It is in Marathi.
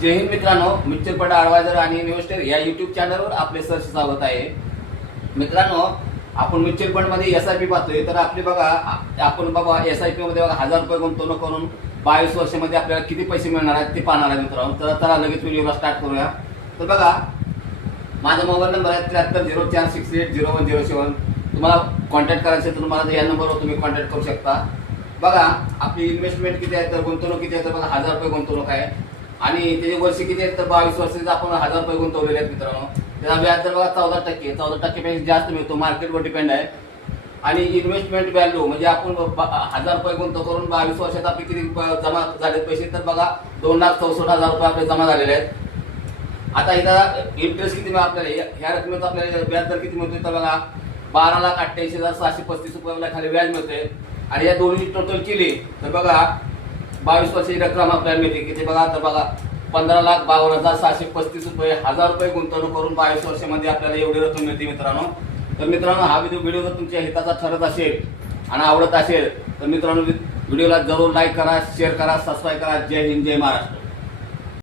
जय हिंद मित्रांनो, म्युच्युअल फंड ॲडवायझर आणि इन्व्हेस्टर या यूट्यूब चॅनलवर आपले सहर्ष स्वागत आहे. मित्रांनो, आपण म्युच्युअल फंडमध्ये एसआयपी पाहतोय. तर आपली बघा, आपण बघा एसआयपी मध्ये बघा 1000 रुपये गुंतवणूक करून 22 वर्षामध्ये आपल्याला किती पैसे मिळणार आहेत ते पाहणार आहे मित्रांनो. तर चला लगेच व्हिडिओला स्टार्ट करूया. तर बघा, माझा मोबाईल नंबर आहे 7304680107. तुम्हाला कॉन्टॅक्ट करायचं तर तुम्हाला या नंबरवर तुम्ही कॉन्टॅक्ट करू शकता. बघा, आपली इन्व्हेस्टमेंट किती आहे तर गुंतवणूक किती आहे तर बघा 1000 रुपये गुंतवणूक आहे आणि त्याचे वर्ष किती आहेत तर 22 वर्षाचे आपण 1000 रुपये गुंतवलेले आहेत मित्रांनो. त्याचा व्याज दर बघा 14% जास्त मिळतो, मार्केटवर डिपेंड आहे. आणि इन्व्हेस्टमेंट व्हॅल्यू म्हणजे आपण 1000 रुपये गुंतवणूक करून 22 वर्षात आपले किती जमा झाले पैसे तर बघा 2,64,000 रुपये आपले जमा झालेले आहेत. आता इथं इंटरेस्ट किती मिळतो आपल्याला, ह्या रकमेचा आपल्याला व्याज दर किती मिळतोय तर बघा 12,88,735 रुपये खाली व्याज मिळते. आणि या दोन्ही टोटल केली तर बघा 22 वर्षाची रक्कम आपल्याला मिळते किती बघा तर बघा 15,52,735 रुपये. 1000 रुपये गुंतवणूक करून 22 वर्षामध्ये आपल्याला एवढी रक्कम मिळते मित्रांनो. तर मित्रांनो, हा व्हिडिओ जर तुमच्या हिताचा ठरत असेल आणि आवडत असेल तर मित्रांनो व्हिडिओला जरूर लाईक करा, शेअर करा, सबस्क्राईब करा. जय हिंद, जय महाराष्ट्र.